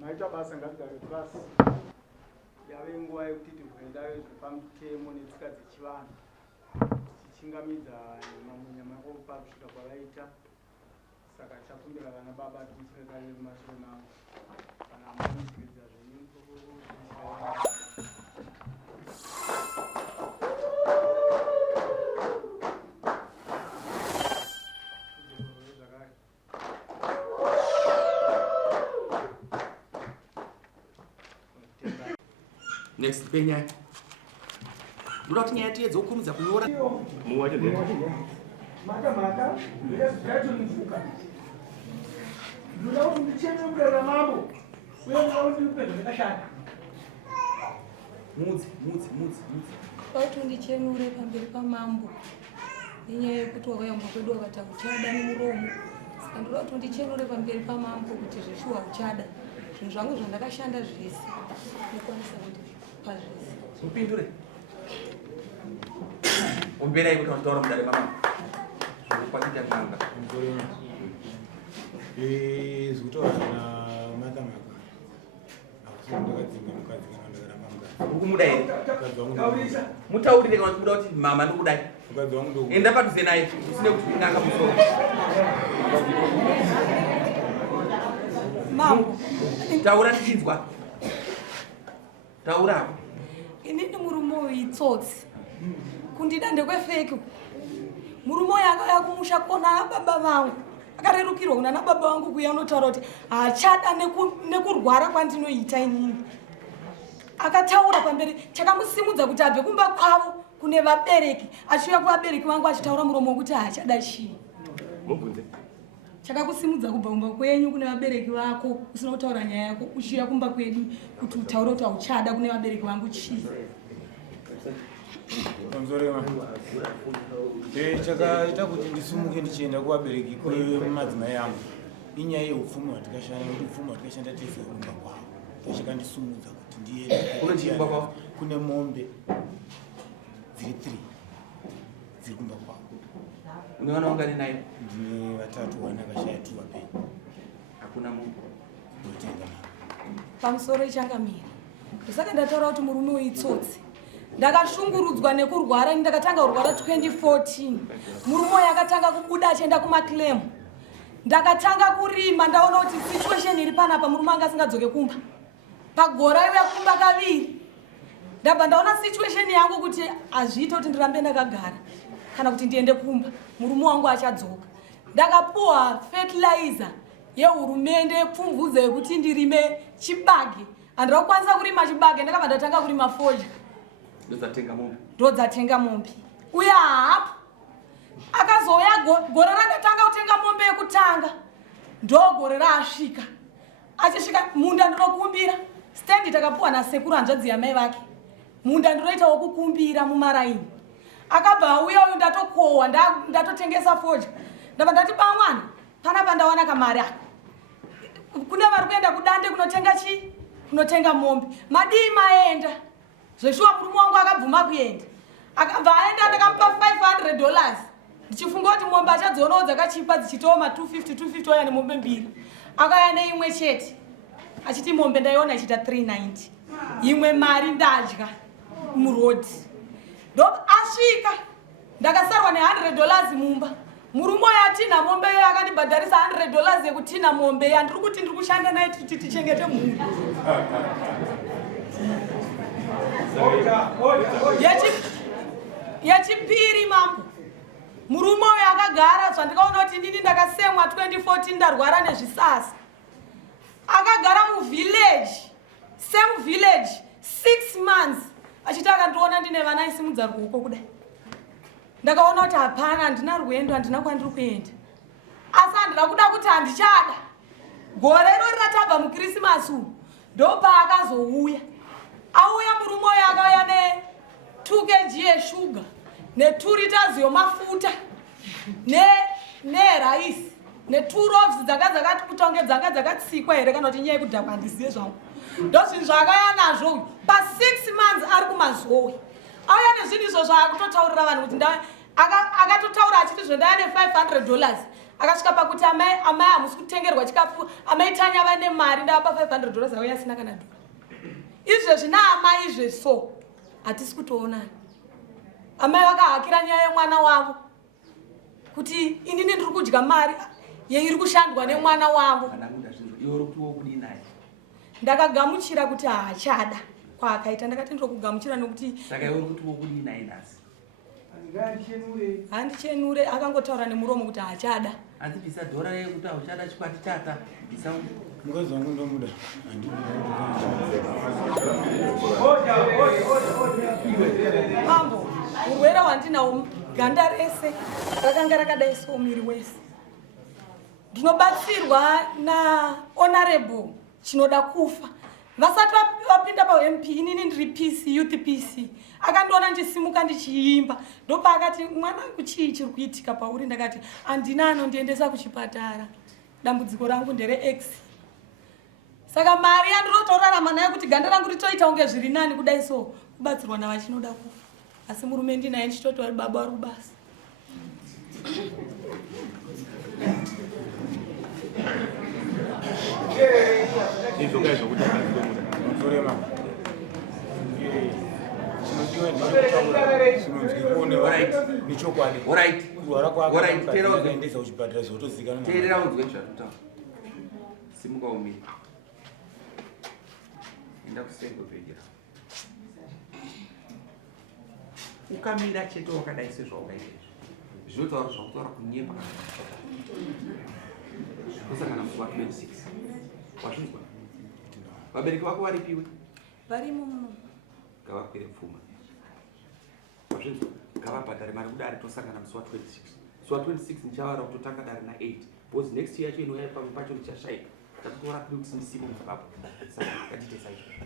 Maita basa ngagare pasi yave nguva yekuti tirwendayo zvepamutemo netsika dzechivanhu tichingamidza munyama yakopa kusvika kwavaita. Saka chakumbira vana baba tichirekarire mumashure mavo kana munodzidza Next penya. Ndoda kuti nyaya tiedze kukurumidza kunyora. maka ndezvachonifuka ndoda kuti ndichene murera mambo uye ndoda kuti ndipedza ndakashanda Mudzi. Pauti ndichenure pamberi pamambo nenyaya yekuti wakayamba kwedu wakata uchada nemuromo. Saka ndoda kuti ndichenure pamberi pamambo kuti zveshuwa uchada zvinhu zvangu zvandakashanda zvese ndikwanisa kuti pazvese. Upindure. Umberai kuti wataura mudare mama. Zvokukwatita kunanga. Zvekutaura na makamaka. Ndakadzinga mukadzi kana ndakaramba mukadzi. Ukumuda here? Mutaurire kana kuda kuti mama ndikudai. Mukadzi wangu ndo. Enda padhuze naye usine kuti unanga musoro. Mambo. Taura tichinzwa. Taura. Inini murume uitsotsi. Kundida ndekwefeki. Murume yakauya kumusha kona baba vangu. Akarerukirwa kuna baba vangu kuya unotaura kuti achada nekurwara kwandinoita inini. Akataura pamberi chakamusimudza kuti abve kumba kwavo kune vabereki. Achiuya kuvabereki vangu achitaura muromo wekuti achada chii. Mubvunze. Chakakusimudza kubva kumba kwenyu kune vabereki vako usina kutaura nyaya yako uchiuya kumba kwedu kuti utaure kuti uchada kune vabereki vangu chii. Konzorema. Chakaita kuti ndisumuke ndichienda kuvabereki kwemadzimai angu. Inyaya yeupfumi hwatikashanda kuti upfumi hwatikashanda tese kumba kwavo. Chakandisumudza kuti ndiende kune mombe dziri 3 dziri kumba kwavo. Unaona ungane nayo? Ndine vatatu wanakashaya 2 vapenyu. Hakuna munhu. Ndotenda. Pamusoro ichangamira. Ndosaka ndataura kuti murume uitsotsi. Ndakashungurudzwa nekurwara ndakatanga kurwara 2014. Murume yakatanga kubuda achienda kumaklem. Ndakatanga kurima ndaona kuti situation iri panapa murume anga asingadzoke kumba. Pagora iwe kumba kaviri. Ndabva ndaona situation yangu kuti azviita kuti ndirambe ndakagara kana kuti ndiende kumba. Murume wangu achadzoka. Ndakapuwa fertilizer yehurumende pfumvudza yekuti ndirime chibage. Andira kukwanisa kurima chibage ndakabva ndatanga kurima foja. Ndodzatenga mombe. Uya hapo akazouya gore rakatanga kutenga mombe yekutanga. Ndogore rasvika. Achisvika munda ndinokumbira. Stand takapuwa nasekuru hanzvadzi yamai vake. Munda ndinoita wokukumbira mumaraini. Akabva uya uyu ndatokohwa ndatotengesa foja. Ndabva ndati bamwana panapa ndawana kamari aka. Kune vari kuenda kudande kunotenga chii? Kunotenga mombe. Madii maenda. Zveshuwa murume wangu akabvuma kuenda. Akabva aenda ndakamupa $500. Ndichifunga kuti mombe achadzionawo dzakachipa dzichitawo ma250 oya nemombe 2. Akauya neimwe chete. Achiti mombe ndaiona ichita 390. Imwe mari ndadya murodhi. Ndo asvika ndakasarwa ne$100 mumba. Murume yatina mombe yakandibhadharisa $100 yekutina mombe yandiri kuti ndiri kushanda naye kuti tichengete mhuri. Yechipiri mambo. Murume uyu akagara zvandikaona kuti ndini ndakasemwa 2014 ndarwara nezvisasa. Akagara muvillage, same village, 6 months. Achiti akandiona ndine vana isimudza ruoko kudai. Ndakaona kuti hapana handina rwendo handina kwandiri kuenda. Asi handina kuda kuti handichada. Gore irori ratabva mukrisimasi umu ndopaakazouya. Auya murume uyu akauya ne2 kg yeshuga ne2 liters yomafuta neraisi ne2 loaves dzakati kutonge dzakatsikwa here kana kuti nyaya yekudhakwa handizive zvangu. Ndozvinhu zvaakauya nazvo uyu pa6 months ari kumazowe. Auya nezvinhu izvo zvaakutotaurira vanhu kuti akatotaura achiti zvondaya ne$500 akasvika pakuti amai hamusi kutengerwa chikafu, amai tanya vane mari ndavapa $500 avo yasina kana dora. Izvezvi naamai izvezvo hatisi kutoonana. Amai vakahakira nyaya yemwana wavo kuti inini ndiri kudya mari yeiri kushandwa nemwana wavo. Ndakagamuchira kuti haachada kwaakaita. Ndakati ndiri kugamuchira nokuti handichenure. Akangotaura nemuromo kuti haachada. Andibvisa dhora yekuti hauchada chikwati tata. Mukadzi wangu ndomuda. Mambo, urwere hwandinawo ganda rese rakanga rakadai somuviri wese. Ndinobatsirwa nahonorable chinoda kufa. Vasati vapinda paMP, inini ndiri PC, youth PC. Akandiona ndichisimuka ndichiimba. Ndopa akati mwanangu chii chiri kuitika pauri? Ndakati handina anondiendesa kuchipatara. Dambudziko rangu ndere X. Saka mari yandirotorarama nayo kuti ganda rangu ritoita unge zviri nani kudai so kubatsirwa navachinoda kufa. Asi murume ndinaye ndichitoti vari baba vari kubasa. Simuka umire. Enda kusengo pejera. Ukamira chete wakadai sezvaukaita izvi. Zvinotaura zvakutaura kunyepa. Kusangana musi wa26. Wazvinzwa? Vabereki vako varipiwe? Varimo muno. Ngavakwire pfuma. Wazvinzwa? Ngavabhadhare mari kudare tosangana musi wa26. Musi wa26 nichavara kutotanga dare na8. Because next year yacho inouya pamwe pacho ndichashaika. Takutora kuti ndisimo muZimbabwe. Saka ngatite saizvozvo.